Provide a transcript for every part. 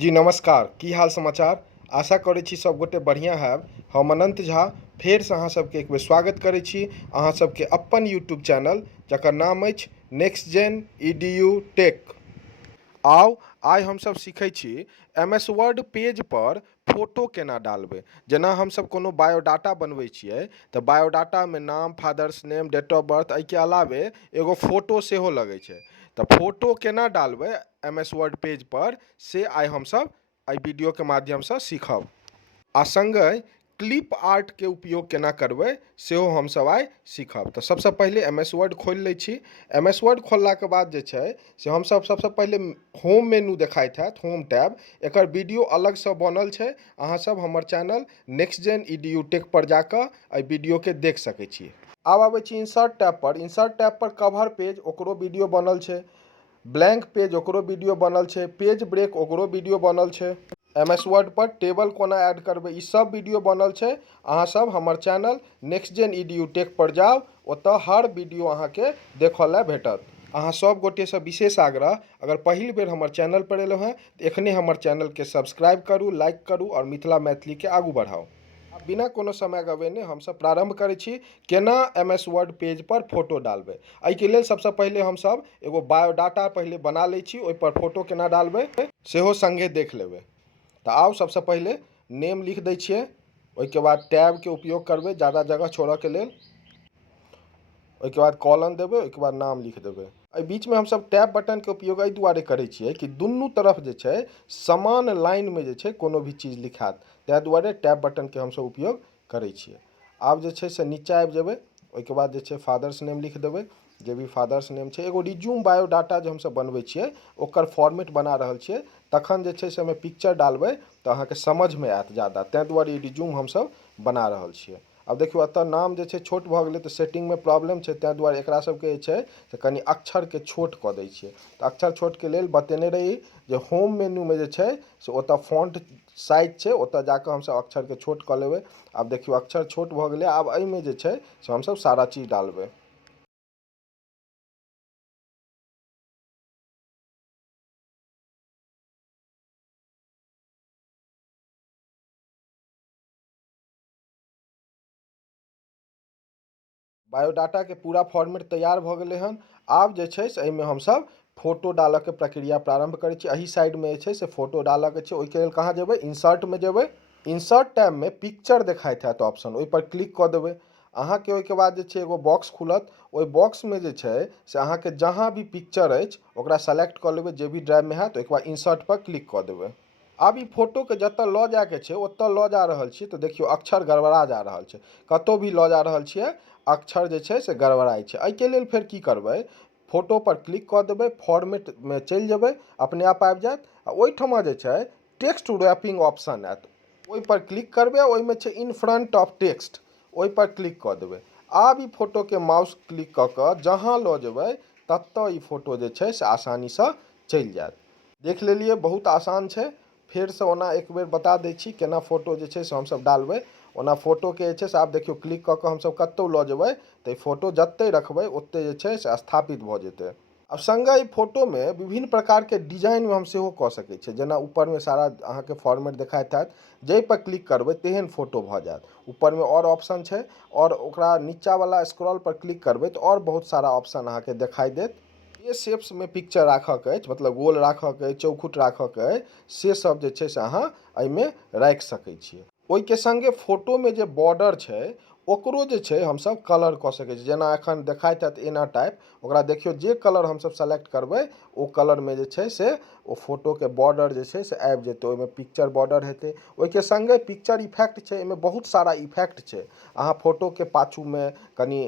जी नमस्कार, की हाल समाचार। आशा करै छी सब गोटे बढ़िया हैब। हम अनंत झा फेर से अहाँ सबके एक बेर स्वागत करै छी अहाँ सबके अपन यूट्यूब चैनल जकर नाम अछि नेक्स्ट जेन EDU टेक। आओ आइ हमसब सीखै छी MS वर्ड पेज पर फोटो केना डालबै। जेना हमसब कोनो बायोडाटा बनबै छियै तऽ बायोडाटामे नाम, father's name, date of birth, एहिके अलावे एगो फोटो सेहो लगै छै। तऽ फोटो केना डालबै MS वर्ड पेज पर से आइ हमसब एहि वीडियोके माध्यमसँ सीखब। आ संगे क्लिप आर्टके उपयोग केना करबै सेहो हमसब आइ सीखब। तऽ सबसँ पहिले MS वर्ड खोलि लै छी। MS वर्ड खोललाके बाद जे छै से हमसब सबसँ पहिले होम मेनू देखाइत हैत, होम टैब। एकर वीडियो अलगसँ बनल छै, अहाँसब हमर channel next gen EDU tech पर जाकऽ एहि वीडियोके देख सकै छी। आब आबै छी इंसर्ट टैब पर। इंसर्ट टैब पर कवर पेज ओकरो वीडियो बनल छै, ब्लैंक पेज ओकरो वीडियो बनल छै, पेज ब्रेक ओकरो वीडियो बनल छै। MS वर्ड पर टेबल कोना ऐड करबै ई सब वीडियो बनल छै। अहाँ सब हमर channel next gen EDU tech पर जाउ, ओतऽ हर वीडियो अहाँके देखऽ लए भेटत। अहाँ सब गोटेसँ विशेष आग्रह, अगर पहिल बेर हमर चैनल पर एलहुँ हैं तऽ एखने हमर चैनलके सब्सक्राइब करू, लाइक करू और मिथिला मैथिलीके आगू बढ़ाउ। आब बिना कोनो समय गवेने हमसब प्रारंभ करै छी केना MS वर्ड पेज पर फोटो डालबै। एहिके लेल सबसँ पहिले हमसब एगो बायोडाटा पहिले बना लै छी, ओहिपर फोटो केना डालबै सेहो संगे देख लेबै। तऽ आउ सबसँ पहिले नेम लिख दै छियै, ओहिके बाद टैबके उपयोग करबै ज़्यादा जगह छोड़ऽके लेल। ओहिके बाद कॉलन देबै, ओहिके बाद नाम लिख देबै। एहि बीचमे हमसब टैब बटनके उपयोग एहि दुआरे करै छियै कि दुनू तरफ जे छै समान लाइनमे जे छै कोनो भी चीज लिखात, ताहि दुआरे टैब बटनके हमसब उपयोग करै छियै। आब जे छै से नीचा आबि जेबै, ओहिके बाद जे छै फादर्स नेम लिख देबै, जे भी फादर्स नेम छै। एगो रिज्यूम बायोडाटा जे हमसब बनबै छियै ओकर फॉर्मेट बना रहल छियै, तखन जे छै से ओहिमे पिक्चर डालबै तऽ अहाँके समझमे आयत ज़्यादा, ताहि दुआरे ई रिज्यूम हमसब बना रहल छियै। आब देखियौ एतऽ नाम जे छै छोट भऽ गेलै तऽ सेटिंगमे प्रॉब्लम छै, ताहि दुआरे एकरा सबके जे छै से कनि अक्षरके छोट कऽ दै छियै। तऽ अक्षर छोटके लेल बतेने रही जे होम मेन्यूमे जे छै से ओतऽ फॉन्ट साइज छै, ओतऽ जाकऽ हमसब अक्षरके छोट कऽ लेबै। आब देखियौ अक्षर छोट भऽ गेलै। आब एहिमे जे छै से हमसब सारा चीज डालबै। बायोडाटाके पूरा फॉर्मेट तैयार भऽ गेलै हन। आब जे छै से एहिमे हमसब फोटो डालऽके प्रक्रिया प्रारंभ करै छी। एही साइडमे जे छै से फोटो डालऽके छै, ओहिके लेल कहाँ जेबै, इंसर्टमे जेबै। इंसर्ट टैबमे पिक्चर देखाइत हैत ऑप्शन, ओहिपर क्लिक कऽ देबै। अहाँके ओहिके बाद जे छै एगो बॉक्स खुलत, ओहि बॉक्समे जे छै से अहाँके जहाँ भी पिक्चर अछि ओकरा सेलेक्ट कऽ लेबै, जे भी ड्राइवमे हैत। ओहिके बाद इंसर्ट पर क्लिक कऽ देबै। आब ई फोटोके जतऽ लऽ जायके छै ओतऽ लऽ जा रहल छियै तऽ देखियौ अक्षर गड़बड़ा जा रहल छै। कतहु भी लऽ जा रहल छियै अक्षर जे छै से गड़बड़ाइ छै। एहिके लेल फेर की करबै, फोटो पर क्लिक कऽ देबै, फॉर्मेटमे चलि जेबै, अपने आप आबि जायत। आ ओहिठमा जे छै टेक्स्ट रैपिंग ऑप्शन आयत, ओहिपर क्लिक करबै, ओहिमे छै इन फ्रंट ऑफ टेक्स्ट, ओहिपर क्लिक कऽ देबै। आब ई फोटोके माउस क्लिक कऽ कऽ जहाँ लऽ जेबै ततऽ ई फोटो जे छै से आसानीसँ चलि जायत। देख लेलिए बहुत आसान छै। फेरसँ ओना एक बेर बता दै छी केना फोटो जे छै से हमसब डालबै। ओना फोटोके जे छै से आब देखियौ क्लिक कऽ कऽ हमसब कतहु लऽ जेबै तऽ ई फोटो जतै रखबै ओतै जे छै से स्थापित भऽ जेतै। आब संगे ई फोटोमे विभिन्न प्रकारके डिजाइनमे हम सेहो कऽ सकै छियै। जेना ऊपरमे सारा अहाँके फॉर्मेट देखाइत हैत, जाहिपर क्लिक करबै तेहन फोटो भऽ जायत। ऊपरमे और ऑप्शन छै, और ओकरा नीचावला स्क्रॉल पर क्लिक करबै तऽ और बहुत सारा ऑप्शन अहाँके देखाइ देत। जे शेप्समे पिक्चर राखऽके अछि, मतलब गोल राखऽके अछि, चौखुट राखऽके अछि, से सब जे छै से अहाँ एहिमे राखि सकै छियै। ओहिके संगे फोटोमे जे बॉर्डर छै ओकरो जे छै हमसब कलर कऽ सकै छी। जेना एखन देखाइत हैत एना टाइप, ओकरा देखियौ जे कलर हमसब सेलेक्ट करबै ओ कलरमे जे छै से ओ फोटोके बॉर्डर जे छै से आबि जेतै, ओहिमे पिक्चर बॉर्डर हेतै। ओहिके संगे पिक्चर इफेक्ट छै, एहिमे बहुत सारा इफेक्ट छै। अहाँ फोटोके पाछूमे कनि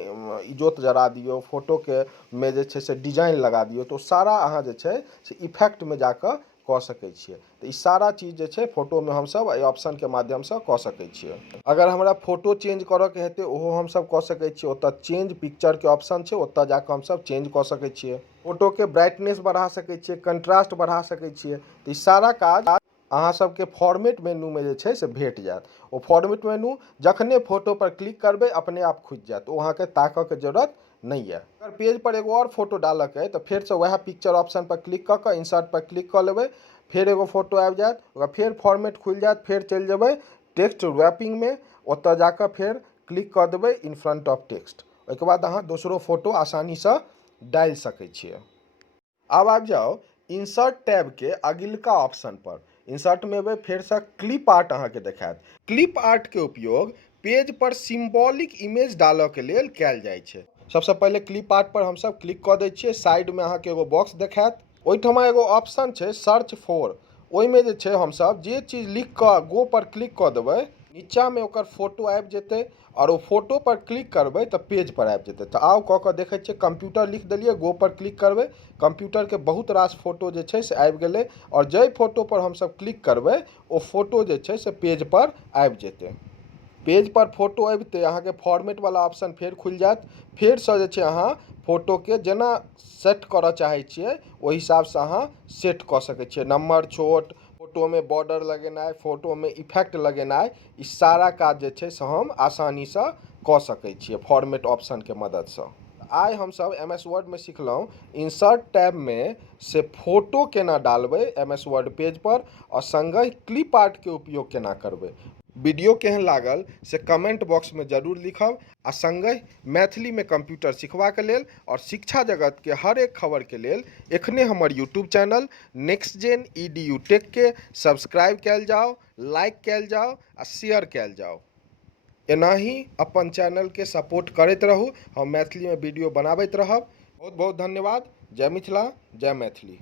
इजोत जरा दियौ, फोटोके में जे छै से डिजाइन लगा दियौ, तऽ सारा अहाँ जे छै से इफेक्टमे जाकऽ कऽ सकै छियै। तऽ ई सारा चीज जे छै फोटोमे हमसब एहि ऑप्शनके माध्यमसँ कऽ सकै छियै। अगर हमरा फोटो चेंज करऽके हेतै ओहो हमसब कऽ सकै छियै। ओतऽ चेंज पिक्चरके ऑप्शन छै, ओतऽ जाकऽ हमसब चेंज कऽ सकै छियै। फोटोके ब्राइटनेस बढ़ा सकै छियै, कंट्रास्ट बढ़ा सकै छियै। तऽ ई सारा काज अहाँ सबके फॉर्मेट मेनूमे जे छै से भेट जायत। ओ फॉर्मेट मेनू जखने फोटो पर क्लिक करबै अपने आप खुजि जायत, ओ अहाँके ताकऽके जरूरत नहीं है। अगर पेज पर एगो और फोटो डालऽके है तऽ फेरसँ वएह पिक्चर ऑप्शन पर क्लिक कऽ कऽ इंसर्ट पर क्लिक कऽ लेबै। फिर एगो फोटो आबि जायत, ओकरा फिर फॉर्मेट खुलि जायत, फिर चलि जेबै टेक्स्ट रैपिंग में, ओतऽ जाकऽ फिर क्लिक कऽ देबै इन फ्रंट ऑफ टेक्स्ट। ओहिके बाद अहाँ दोसरो फोटो आसानीसँ डालि सकै छियै। आब आबि जाओ इंसर्ट टैब के अगिलका ऑप्शन पर। इंसर्ट में एबै, फेरसँ क्लिप आर्ट अहाँके देखायत। क्लिप आर्ट के उपयोग पेज पर सिम्बॉलिक इमेज डालऽ के लेल कयल जाइ छै। सबसे पहले क्लिप आर्ट पर हमसब क्लिक कऽ दै छियै। साइड में अहाँके एगो बॉक्स देखायत, ओहिठमा एगो ऑप्शन छै सर्च फॉर। ओहिमे जे छै हमसब जे चीज लिख कऽ गो पर क्लिक कऽ देबै, नीचा में ओकर फोटो आबि जेतै और ओ फोटो पर क्लिक करबै तऽ पेज पर आबि जेतै। तऽ आउ कऽ कऽ देखै छियै, कंप्यूटर लिख देलियै, गो पर क्लिक करबै, कंप्यूटर के बहुत रास फोटो जे छै से आबि गेलै और जाहि फोटो पर हमसब क्लिक करबै ओ फोटो जे छै से पेज पर आबि जेतै। पेज पर फोटो अबिते अहाँके फॉर्मेट वाला ऑप्शन फेर खुलि जायत। फेरसँ जे छै अहाँ फोटोके जेना सेट करऽ चाहै छियै ओहि हिसाबसँ अहाँ सेट कऽ सकै छियै। नम्बर छोट, फोटोमे बॉर्डर लगेनाइ, फोटोमे इफेक्ट लगेनाइ, ई सारा काज जे छै से हम आसानीसँ कऽ सकै छियै फॉर्मेट ऑप्शनके मददसँ। आइ हमसब MS वर्ड में सिखलहुँ इंसर्ट टैब में से फोटो केना डालबै MS वर्ड पेज पर और संगहि क्लिप आर्ट के उपयोग केना करबै। वीडियो केहन लागल से कमेंट बॉक्स में जरूर लिखब आ संगहि मैथिली में कंप्यूटर सिखबाक लेल और शिक्षा जगत के हर एक खबर के लेल एखने हमर YouTube channel next gen EDU tech के सब्सक्राइब कयल जाओ, लाइक कयल जाओ आ शेयर कयल जाओ। एनाही अपन चैनल के सपोर्ट करैत रहू, हम मैथिली में वीडियो बनाबैत रहब। बहुत बहुत धन्यवाद। जय मिथिला, जय मैथिली।